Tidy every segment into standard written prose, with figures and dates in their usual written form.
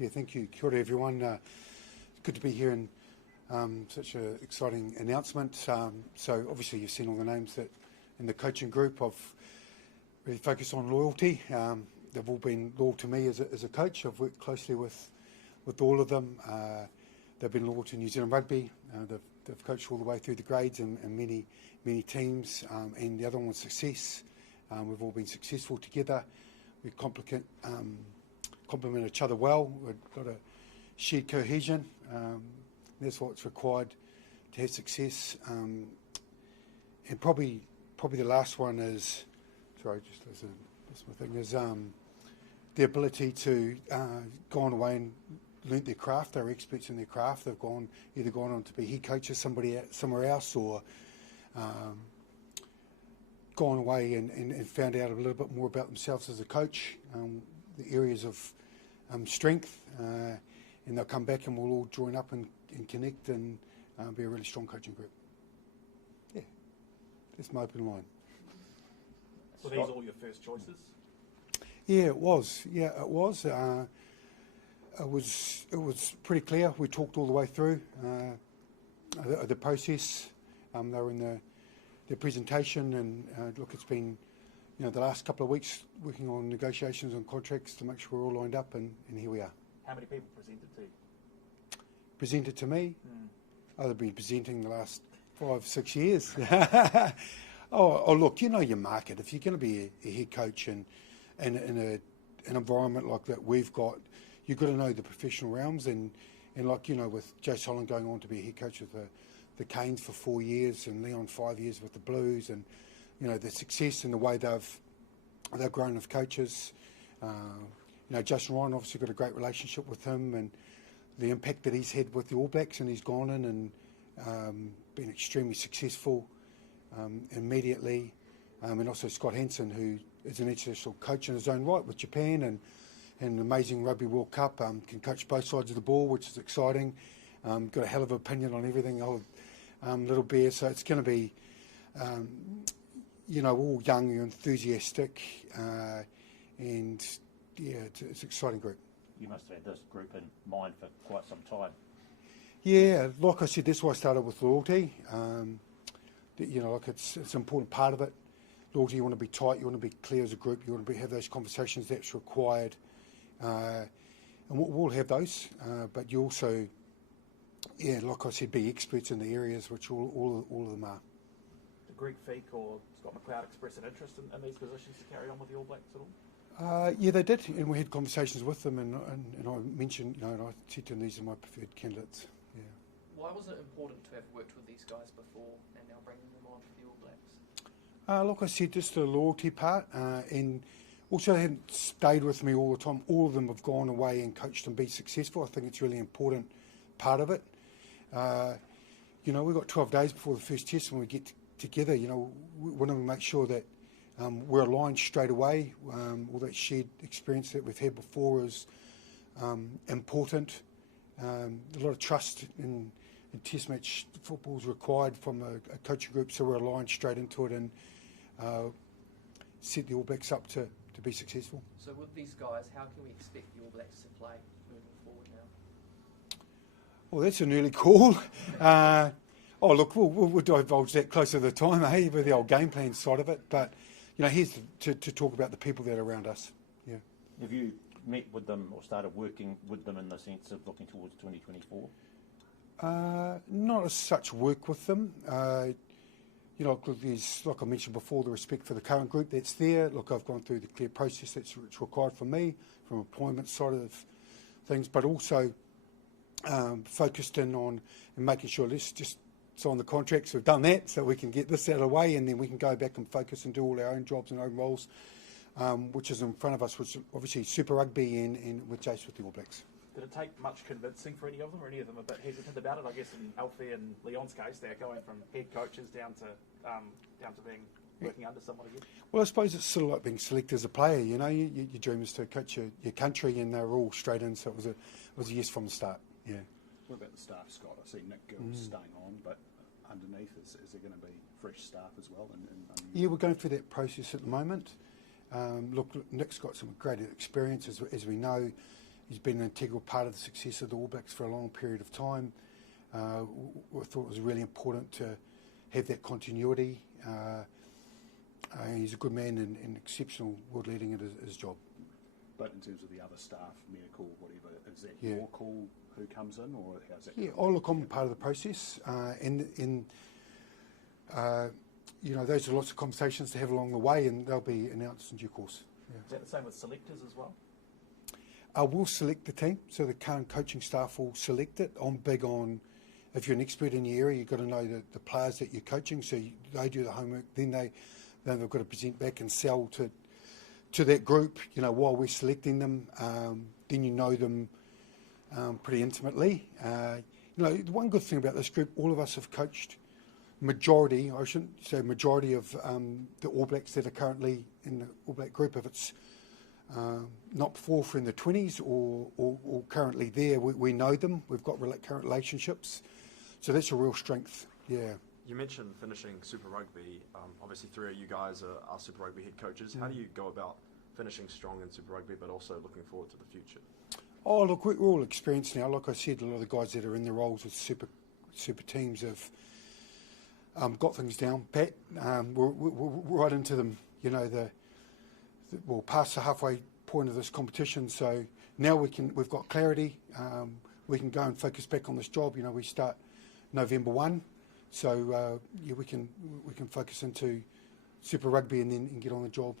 Yeah, thank you. Kia ora, everyone. Good to be here in such an exciting announcement. So obviously you've seen all the names that in the coaching group. I've really focused on loyalty. They've all been loyal to me as a coach. I've worked closely with all of them. They've been loyal to New Zealand Rugby. They've coached all the way through the grades and many teams. And the other one was success. We've all been successful together. We complement each other well. We've got a shared cohesion. That's what's required to have success. And probably the last one is, sorry, just that's my thing, is the ability to gone away and learnt their craft. They're experts in their craft. They've either gone on to be head coaches somewhere else, or gone away and found out a little bit more about themselves as a coach, the areas of strength, and they'll come back and we'll all join up and connect and be a really strong coaching group. Yeah, that's my open line. So these are all your first choices? Yeah, it was. It was pretty clear. We talked all the way through the process. They were in the presentation, and look, it's been the last couple of weeks working on negotiations and contracts to make sure we're all lined up, and here we are. How many people presented to you? Presented to me? Oh, they've been presenting the last 5-6 years. Oh, look, you know your market. If you're going to be a head coach and in an environment like that we've got, you've got to know the professional realms, and like, with Joe Solon going on to be a head coach with the Canes for 4 years, and Leon 5 years with the Blues, and the success and the way they've grown as coaches. Justin Ryan obviously got a great relationship with him, and the impact that he's had with the All Blacks, and he's gone in and been extremely successful immediately. And also Scott Hansen, who is an international coach in his own right with Japan and an amazing Rugby World Cup, can coach both sides of the ball, which is exciting. Got a hell of an opinion on everything, little bear. So it's going to be, all young and enthusiastic, and yeah, it's an exciting group. You must have had this group in mind for quite some time. Yeah, like I said, that's why I started with loyalty. It's an important part of it. Loyalty, you want to be tight, you want to be clear as a group, you want to have those conversations that's required. And we'll have those, but you also, like I said, be experts in the areas which all of them are. Did Greg Feek or Scott McLeod express an interest in these positions to carry on with the All Blacks at all? Yeah, they did, and we had conversations with them, and I mentioned, and I said to them, these are my preferred candidates. Yeah. Why was it important to have worked with these guys before and now bringing them on for the All Blacks? Like I said, just the loyalty part, and also they haven't stayed with me all the time. All of them have gone away and coached and been successful. I think it's a really important part of it. We've got 12 days before the first test when we get together. We want to make sure that we're aligned straight away. All that shared experience that we've had before is important. A lot of trust in test match football is required from a coaching group, so we're aligned straight into it and set the All Blacks up to be successful. So with these guys, how can we expect the All Blacks to play moving forward now? Well, that's an early call. Look, we'll divulge that closer to the time, with the old game plan side of it. But here's to talk about the people that are around us. Yeah. Have you met with them or started working with them in the sense of looking towards 2024? Not as such work with them. There's, like I mentioned before, the respect for the current group that's there. Look, I've gone through the clear process that's required from me, from employment side of things, but also focused in on and making sure let's just sign the contracts. We've done that, so we can get this out of the way, and then we can go back and focus and do all our own jobs and own roles, which is in front of us, which is obviously Super Rugby and with Jace with the All Blacks. Did it take much convincing for any of them? Or any of them a bit hesitant about it? I guess in Alfie and Leon's case, they're going from head coaches down to being working under someone again. Well, I suppose it's sort of like being selected as a player. Your dream is to coach your country, and they were all straight in, so it was a yes from the start. Yeah. What about the staff, Scott? I see Nick Gill staying on, but underneath, is there going to be fresh staff as well? Yeah, we're going through that process at the moment. Look, Nick's got some great experience, as we know, He's been an integral part of the success of the All Blacks for a long period of time. I thought it was really important to have that continuity. He's a good man and exceptional world leading at his job. But in terms of the other staff, medical, whatever, is that Yeah. your call who comes in, or how's that? Yeah, look, I'm part of the process, those are lots of conversations to have along the way, and they'll be announced in due course. Yeah. Is that the same with selectors as well? We'll select the team, so the current coaching staff will select it. I'm big on, if you're an expert in your area, you've got to know the players that you're coaching, so they do the homework, then they've got to present back and sell to that group, while we're selecting them. Then you know them pretty intimately. The one good thing about this group, all of us have coached majority, I shouldn't say majority of the All Blacks that are currently in the All Black group. If it's not before for in the 20s or currently there, we know them. We've got current relationships. So that's a real strength, yeah. You mentioned finishing Super Rugby. Obviously, 3 of you guys are Super Rugby head coaches. How do you go about finishing strong in Super Rugby, but also looking forward to the future? Oh, look, we're all experienced now. Like I said, a lot of the guys that are in the roles with super teams have got things down pat. We're right into them, we're past the halfway point of this competition. So now we've got clarity. We can go and focus back on this job. We start November 1. So we can focus into Super Rugby and then get on the job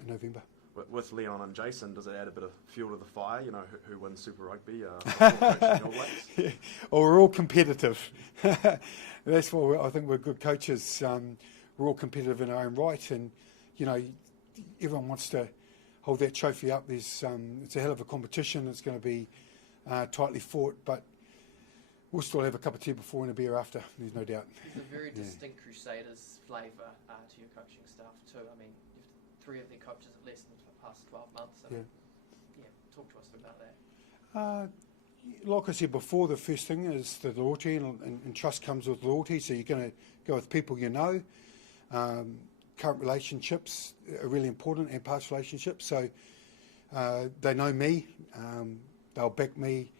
in November. With Leon and Jason, does it add a bit of fuel to the fire? Who wins Super Rugby? Coaching All Blacks? Yeah. Well, we're all competitive. That's why I think we're good coaches. We're all competitive in our own right, and everyone wants to hold that trophy up. It's a hell of a competition. It's going to be tightly fought, but we'll still have a cup of tea before and a beer after. There's no doubt. There's a very distinct Crusaders flavour to your coaching staff too. I mean, you've 3 of their coaches have less than the past 12 months. So talk to us about that. Like I said before, the first thing is the loyalty, and trust comes with loyalty. So you're going to go with people you know. Current relationships are really important, and past relationships. So they know me. They'll back me.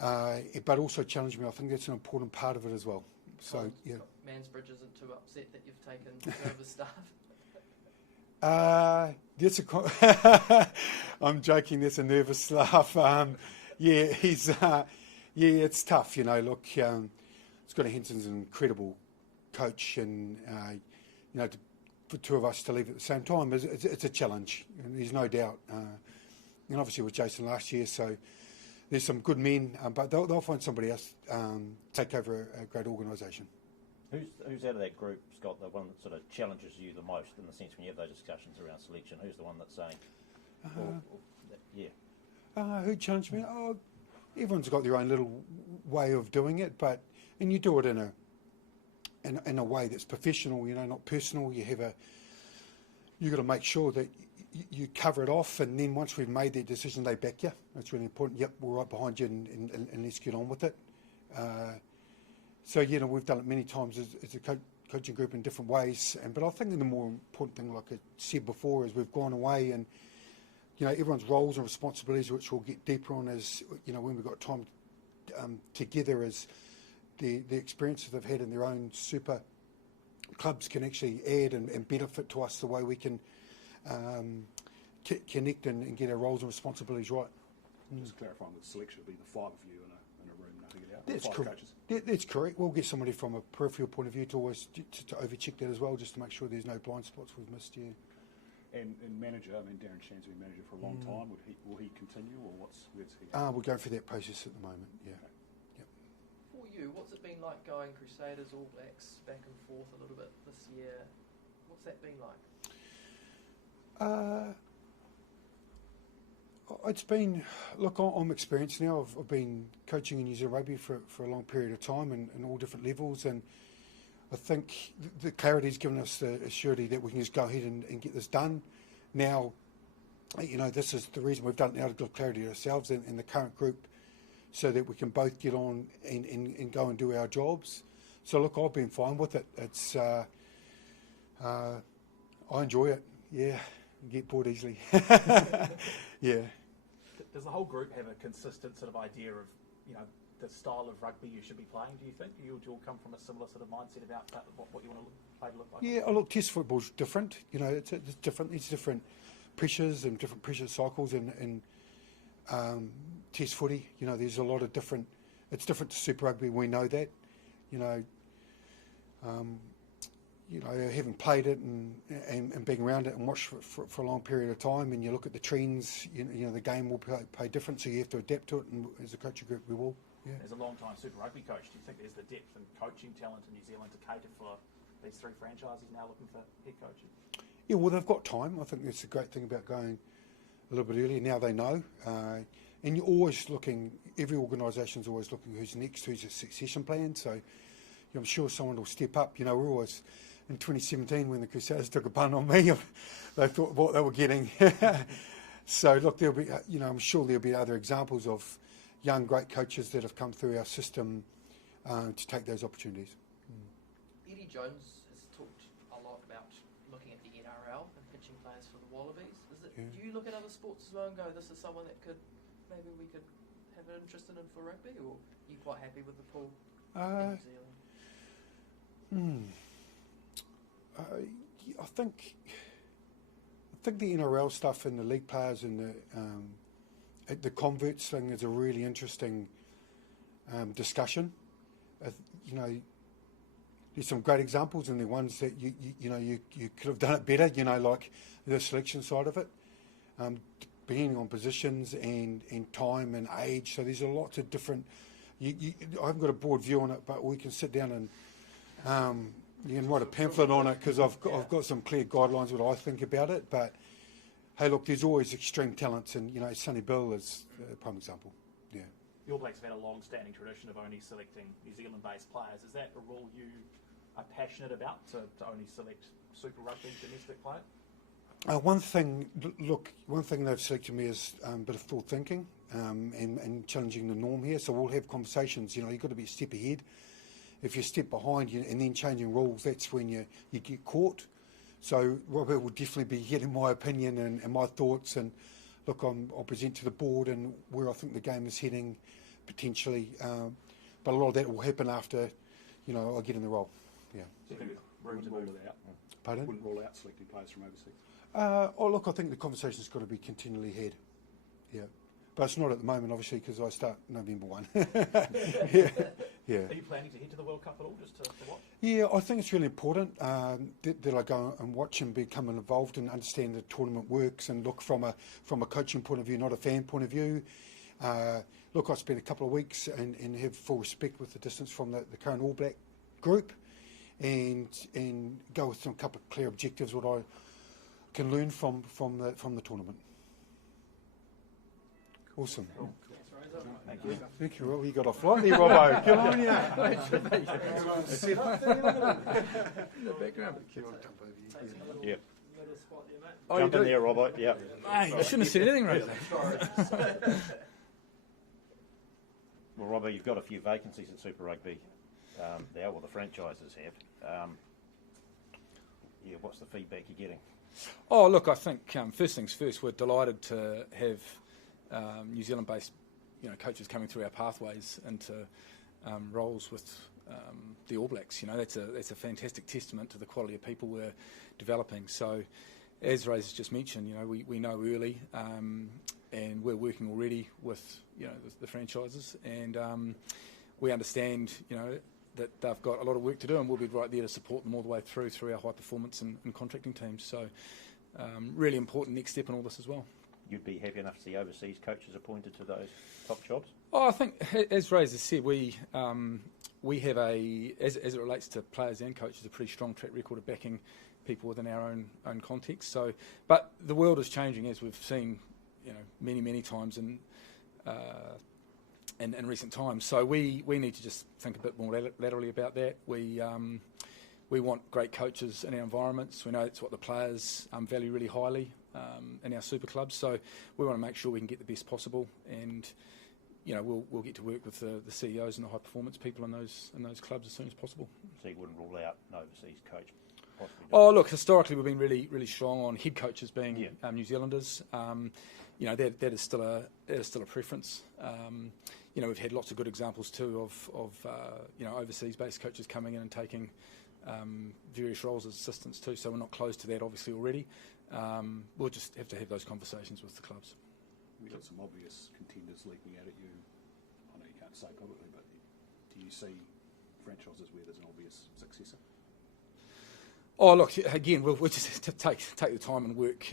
But also challenge me. I think that's an important part of it as well. So Mansbridge isn't too upset that you've taken care of the staff. I'm joking. That's a nervous laugh. He's it's tough. Look, Scotty Henson's an incredible coach, and for 2 of us to leave at the same time, it's a challenge. And there's no doubt. And obviously with Jason last year, so. There's some good men, but they'll find somebody else take over a great organisation. Who's out of that group, Scott, the one that sort of challenges you the most in the sense when you have those discussions around selection? Who's the one that's saying, who challenged me? Oh, everyone's got their own little way of doing it, and you do it in a way that's professional, not personal. You've got to make sure that you cover it off, and then once we've made that decision, they back you. That's really important. Yep, we're right behind you, and let's get on with it. So we've done it many times as a coaching group in different ways. But I think the more important thing, like I said before, is we've gone away, and everyone's roles and responsibilities, which we'll get deeper on as when we've got time together, as the experiences they've had in their own super clubs can actually add and benefit to us the way we can. Connect and get our roles and responsibilities right. Just clarifying with selection, it'll be the 5 of you in a room, nothing it out. That's 5 correct. coaches. That's correct. We'll get somebody from a peripheral point of view to always to overcheck that as well, just to make sure there's no blind spots we've missed. Yeah. And manager, Darren Shan's been manager for a long time. Will he continue, or where's he? We're going through that process at the moment. Yeah. Yep. For you, what's it been like going Crusaders, All Blacks, back and forth a little bit this year? What's that been like? It's been, look, I'm experienced now. I've been coaching in New Zealand rugby for a long period of time and all different levels, and I think the clarity's given us the assurity that we can just go ahead and get this done. Now, this is the reason we've done it now, to give clarity to ourselves and the current group, so that we can both get on and go and do our jobs. So look, I've been fine with it. It's I enjoy it. Yeah. Get bored easily. Yeah. Does the whole group have a consistent sort of idea of, the style of rugby you should be playing, do you think? Do you all come from a similar sort of mindset about that, what you want to play to look like? Yeah, look, Test football's different. It's different. It's different pressures and different pressure cycles in Test footy. There's a lot of different. It's different to Super Rugby. We know that. Having played it and being around it and watched for a long period of time, and you look at the trends, the game will play different, so you have to adapt to it, and as a coaching group we will. Yeah. As a long-time Super Rugby coach, do you think there's the depth and coaching talent in New Zealand to cater for these three franchises now looking for head coaches? Yeah, well, they've got time. I think that's a great thing about going a little bit earlier. Now they know. And you're always looking, every organisation's always looking who's next, who's a succession plan. So I'm sure someone will step up. We're always, in 2017 when the Crusaders took a punt on me, they thought what they were getting. So look, there'll be, I'm sure there'll be other examples of young, great coaches that have come through our system to take those opportunities. Eddie Jones has talked a lot about looking at the NRL and pitching players for the Wallabies. Do you look at other sports as well and go, this is someone that maybe we could have an interest in for rugby, or are you quite happy with the pool in New Zealand? I think the NRL stuff and the league players and the converts thing is a really interesting discussion. There's some great examples, and the ones that you could have done it better. Like the selection side of it, depending on positions and time and age. So there's a lot of different. I haven't got a broad view on it, but we can sit down and you can write a pamphlet on it, because I've got some clear guidelines what I think about it. But hey, look, there's always extreme talents, and Sonny Bill is a prime example. Yeah. The All Blacks have had a long-standing tradition of only selecting New Zealand-based players. Is that a rule you are passionate about, to only select Super Rugby domestic players? One thing they've selected me is a bit of full thinking and challenging the norm here. So we'll have conversations. You've got to be a step ahead. If you step behind and then changing rules, that's when you get caught. So Robert will definitely be getting my opinion and my thoughts. And look, I'll present to the board and where I think the game is heading potentially. But a lot of that will happen after, I get in the role. Yeah. So you wouldn't rule it out? Pardon? Wouldn't rule out selecting players from overseas? Look, I think the conversation's got to be continually had. Yeah. But it's not at the moment, obviously, because I start November 1. Yeah. Are you planning to head to the World Cup at all, just to watch? Yeah, I think it's really important that I go and watch and become involved and understand the tournament works, and look from a coaching point of view, not a fan point of view. Look, I spent a couple of weeks and have full respect with the distance from the current All Black group, and go with some couple of clear objectives what I can learn from the tournament. Awesome. Cool. Thank you. Thank you, Rob. You got off lightly, Robbo. Good on you. The background. Yep. Oh, Jump in there, Robbo. Yep. Mate, you shouldn't have said anything, Rosie. Well, Robbo, you've got a few vacancies at Super Rugby now, well, the franchises have. What's the feedback you're getting? Oh, look, I think first things first, we're delighted to have New Zealand-based coaches coming through our pathways into roles with the All Blacks. That's a fantastic testament to the quality of people we're developing. So, as Ray has just mentioned, we know early, and we're working already with the franchises, and we understand that they've got a lot of work to do, and we'll be right there to support them all the way through our high performance and contracting teams. So, really important next step in all this as well. You'd be happy enough to see overseas coaches appointed to those top jobs? Oh, I think, as Ray has said, we have as it relates to players and coaches, a pretty strong track record of backing people within our own context. So, but the world is changing, as we've seen, many times in recent times. So we need to just think a bit more laterally about that. We want great coaches in our environments. We know it's what the players value really highly in our super clubs. So we want to make sure we can get the best possible, and we'll get to work with the CEOs and the high performance people in those clubs as soon as possible. So you wouldn't rule out an overseas coach? Oh, look, historically we've been really strong on head coaches being New Zealanders. you know, that is still a preference. You know, we've had lots of good examples too of you know, overseas-based coaches coming in and taking various roles as assistants too. So we're not close to that obviously already. We'll just have to have those conversations with the clubs. We've got some obvious contenders leaping out at you. I know you can't say publicly, but do you see franchises where there's an obvious successor? Oh, look, again, we'll just have to take the time and work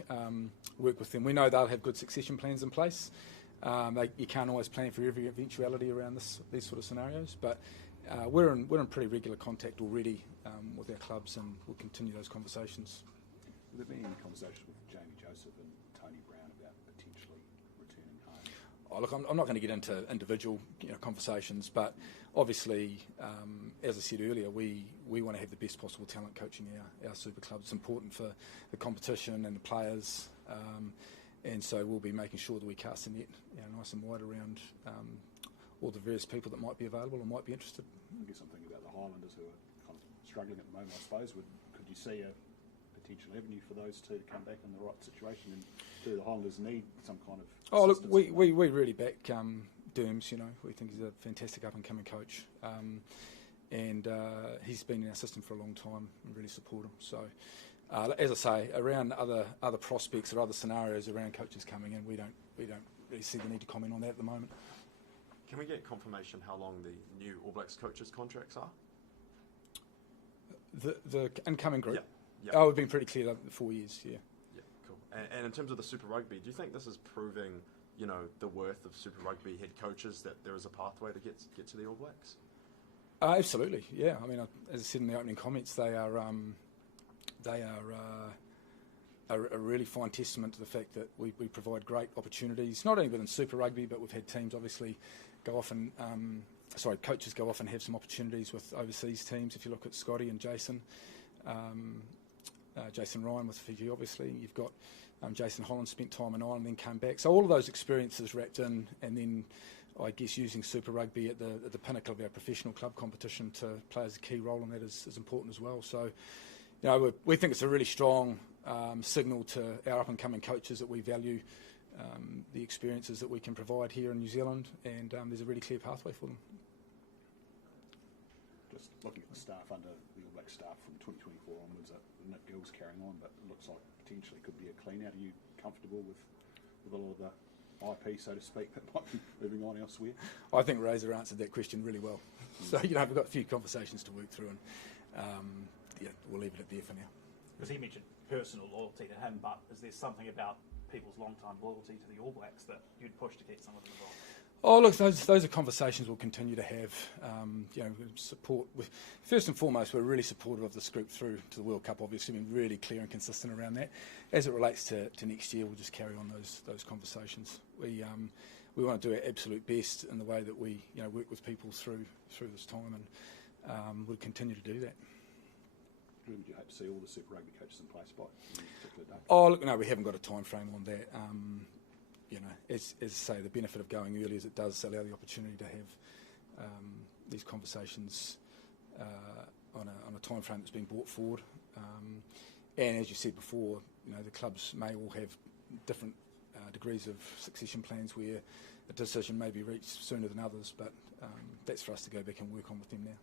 with them. We know they'll have good succession plans in place. You can't always plan for every eventuality around these sort of scenarios, but we're in pretty regular contact already with our clubs, and we'll continue those conversations. Have there been any conversations with Jamie Joseph and Tony Brown about potentially returning home? Oh, look, I'm not going to get into individual conversations, but obviously, as I said earlier, we want to have the best possible talent coaching our super clubs. It's important for the competition and the players, and so we'll be making sure that we cast the net nice and wide around all the various people that might be available and might be interested. I guess I'm thinking about the Highlanders who are kind of struggling at the moment, I suppose. Could you see a potential avenue for those two to come back in the right situation, and do the Highlanders need some kind of assistance? Look, we really back Derms. You know, we think he's a fantastic up and coming coach, and he's been in our system for a long time and really support him. So as I say, around other prospects or other scenarios around coaches coming in, we don't really see the need to comment on that at the moment. Can we get confirmation how long the new All Blacks coaches' contracts are? The incoming group? Yeah. Oh, we've been pretty clear, 4 years, yeah. Yeah, cool. And in terms of the Super Rugby, do you think this is proving, you know, the worth of Super Rugby head coaches, that there is a pathway to get to the All Blacks? Absolutely, yeah. I mean, as I said in the opening comments, they are a really fine testament to the fact that we provide great opportunities, not only within Super Rugby, but we've had teams obviously go off and coaches go off and have some opportunities with overseas teams. If you look at Scotty and Jason Ryan with Fiji, obviously you've got Jason Holland spent time in Ireland and then came back. So all of those experiences wrapped in, and then I guess using Super Rugby at the pinnacle of our professional club competition to play as a key role in that is important as well. So, you know, we think it's a really strong signal to our up-and-coming coaches that we value the experiences that we can provide here in New Zealand, and there's a really clear pathway for them. Just looking at the staff under the All Black staff from 2024 onwards, Nick Gill's carrying on, but it looks like potentially could be a clean-out. Are you comfortable with a lot of the IP, so to speak, that might be moving on elsewhere? I think Razor answered that question really well. So, you know, we've got a few conversations to work through, and we'll leave it at there for now. Because he mentioned personal loyalty to him, but is there something about people's long-time loyalty to the All Blacks that you'd push to get some of them involved? Oh, look, those are conversations we'll continue to have. You know, support. First and foremost, we're really supportive of this group through to the World Cup. Obviously, been really clear and consistent around that. As it relates to next year, we'll just carry on those conversations. We want to do our absolute best in the way that we work with people through this time, and we'll continue to do that. Would you hope to see all the Super Rugby coaches in place by any particular day? Oh, look, no, we haven't got a time frame on that. You know, as I say, the benefit of going early is it does allow the opportunity to have these conversations on a time frame that's been brought forward. And as you said before, you know, the clubs may all have different degrees of succession plans where a decision may be reached sooner than others, but that's for us to go back and work on with them now.